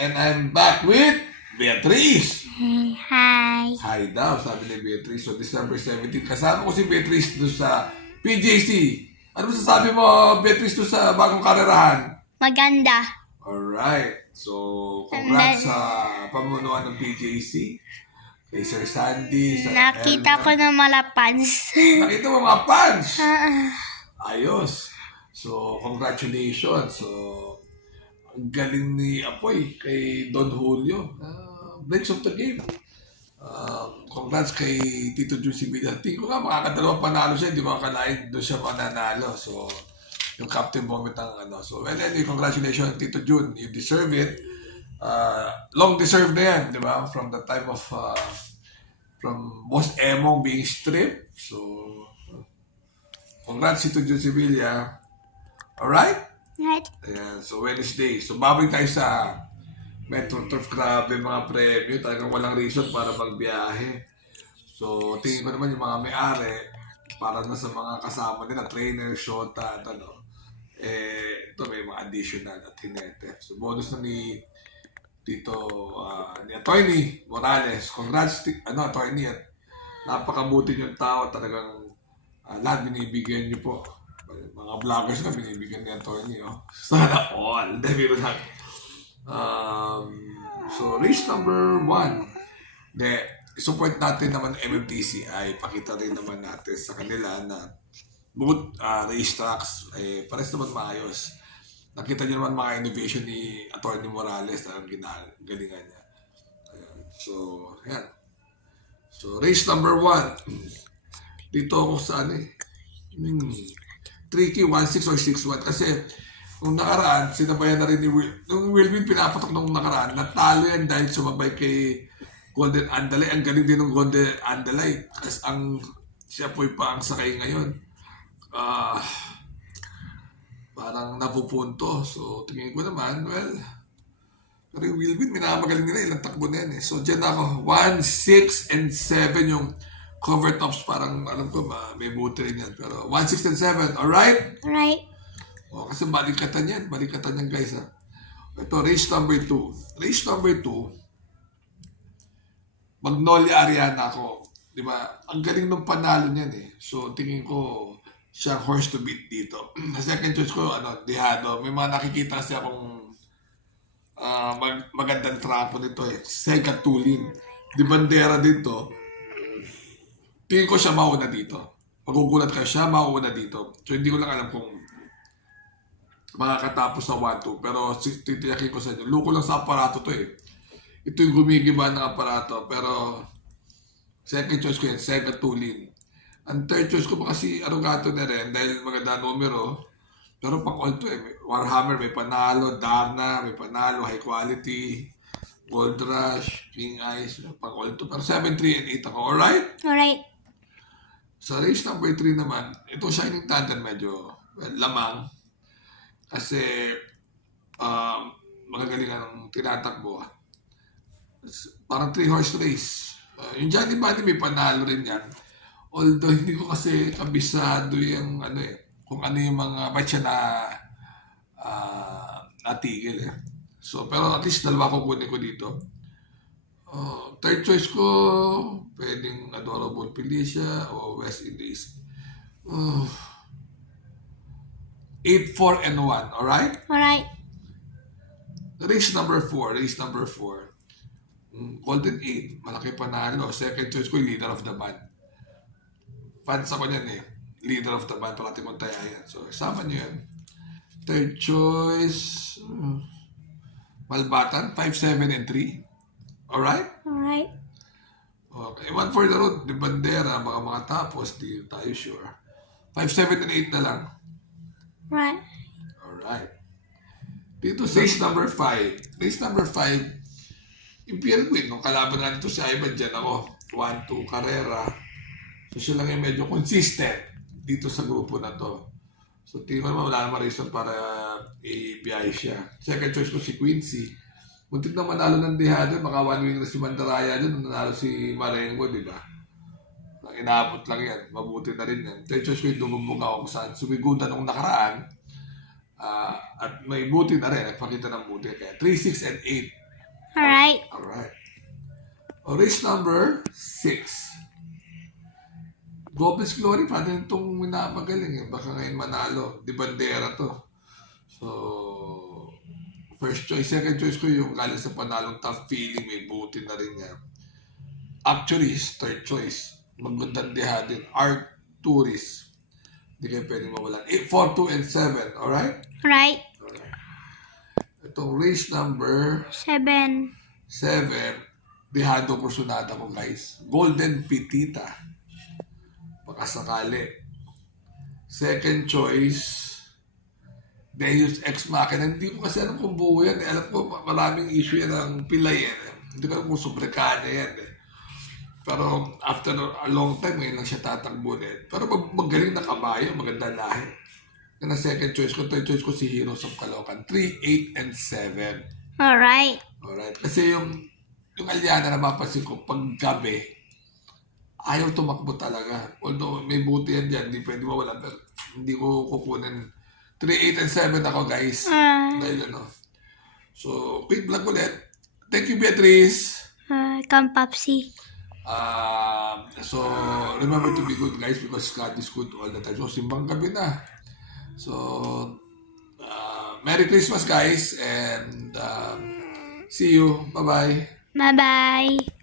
And I'm back with Beatrice. Hi. Hi daw, sabi ni Beatrice. So, December 17, kasama ko si Beatrice doon sa PJC. Ano masasabi mo, Beatrice, doon sa bagong karerahan? Maganda. Alright. So, congrats sa pamunuan ng PJC. Kay Sir Sandy, sa Nakita ko na malapans. Nakita mo mga fans. Ah, Ayos. So, congratulations. So, ang galing ni Apoy kay Don Julio. Breaks of the game. Congrats kay Tito Juicy Villa. Tingin ko nga makakadalawang panalo siya. Hindi makakalain doon siya mananalo. So, yung captain moment ng ano. So, well, anyway, congratulations Tito Jun. You deserve it. Long deserved na yan, di ba? From the time of from Boss Emong being stripped. So, congrats Tito Jun Sevilla. Alright? right. Ayan, so Wednesday. So babalik tayo sa Metro Turf. Grabe mga premyo. Talagang walang reason para magbiyahe. So tingin ko naman yung mga may-ari para na sa mga kasama nila, trainer, shota, at ano. Ito may mga additional at hinete. So bonus na ni Tito, ni Atty. Morales. Congrats, Atty. At napakabuti yung tao. Talagang lahat binibigyan niyo po. Mga vloggers na binibigyan ni Atty. Sana all. Dahil lang. So, race number 1. Support natin naman MMTCI. Pakita rin naman natin sa kanila na bukod race tracks, pares naman maayos. Nakita niyo naman mga innovation ni Atty. Morales na ang galingan niya. Ayan. So, yan. So, race number 1. Dito ako sa tricky 1-6 or 6-1 kasi nung nakaraan, sinabayan na rin ni Wilwin pinapatok nung nakaraan, natalo yan dahil sumabay kay Golden Andalay. Ang galing din ng Golden Andalay kasi siya po pa ang sakay ngayon. Parang napupunto. So, tingin ko naman, well, pero yung Wilwin, minamagaling nila, ilang takbo na yan eh. So, dyan ako, 1, 6, and 7 yung cover tops, parang alam ko may buti rin yan. Pero 1, 6, and 7, alright? Right. O, kasi balikatan yan guys ha. Ito, race number 2. Race number 2, Magnolia Ariana ako. Di ba? Ang galing ng panalo niyan eh. So, tingin ko, siyang horse to beat dito. Second choice ko, Dihado. May mga nakikita kasi akong magandang trapo nito eh. Sega Tulin. Di bandera dito. Tingin ko siya mauna dito. Magugulat kayo siya, mauna dito. So, hindi ko lang alam kung makakatapos sa 1-2. Pero titiyakin ko sa inyo. Luko lang sa aparato to eh. Ito yung gumigiba ng aparato. Pero, second choice ko yan, Sega Tulin. Ang third choice ko pa kasi Arugato na rin dahil maganda numero. Pero pang-all to eh. Warhammer, may panalo. Darna, may panalo. High quality. Gold Rush. King Eyes. Pang-all to. Pero 7, 3, and 8 ako. Alright? Alright. Sa race number 3 naman, ito Shining Tandem medyo lamang. Kasi magagalingan ng tinatakbo. Parang 3-horse race. Yung Johnny Bunny may panalo rin yan. Although hindi ko kasi kabisado yung kung ano yung mga ba't siya natigil eh. So, pero at least dalawa ko kunin ko dito. Third choice ko, pwedeng Adorable Felicia o West Indies. 8, 4, and 1. Alright? Alright. Race number 4. Golden 8. Malaki panalo. Second choice ko, Leader of the Band. Fans ako niyan eh. Leader of the Band. Parati mong taya yan. So, isama niyo yan. Third choice, Malbatan. 5, 7, and 3. Alright? Alright. Okay. 1 for the road. Di bandera. Baka makatapos. Di tayo sure. 5, 7, and 8 na lang. Right. Alright. Dito sa race number 5. Race number 5, Imperial Queen. Nung kalaban nga dito si Ivan, dyan ako. 1, 2, Carrera. So siya lang yung medyo consistent dito sa grupo na to. So tingin mo wala naman reason para i-biyahe siya. Second choice ko si Quincy. Muntik na manalo ng Dihado, baka one win na si Mandaraya dyan, nanalo si Marengo, di ba? Inaabot lang yan, mabuti na rin yan. Third choice ko yung Dumubungaw kung saan sumigutan nung nakaraan. At may buti na rin, nagpakita ng buti. Kaya 3, 6, and Alright. Alright. Race number 6. Gomez Glory, paano itong minamagaling eh. Baka ngayon manalo. Di bandera to. So, first choice. Second choice ko yung galing sa panalong tough feeling. May buti na rin niya. Actually, his third choice. Magandang diha din. Art Tourist. Hindi kayo pwede mawalan. 8, 4, 2, and 7. Alright? Right. Alright. Itong race number 7. 7. Dihado kursunada ko guys. Golden Pitita. Pakasakali. Second choice. Deus Ex Machina. Hindi ko kasi alam kung buo yan. Alam ko maraming issue yan ng pilay yan. Hindi ko alam kung sobrekanya yan eh. Pero after a long time, ngayon lang siya tatakbo din. Pero magaling na kabayo, maganda lahi. Yan ang second choice ko. Third choice ko si Heroes of Caloocan. 3, 8, and 7. Alright. Alright. Kasi yung Aliana na mapasin ko, pag gabi, ayaw tumakbo talaga. Although may buti yan dyan, hindi pwede mawala. Pero hindi ko kukunin. 3, 8, and 7 ako guys. Dahil ano. So, quick vlog ulit. Thank you, Beatrice. Come, Popsy. So, remember to be good guys because God is good all the time. So, simbang gabi na. So, Merry Christmas guys and see you. Bye-bye. Bye-bye.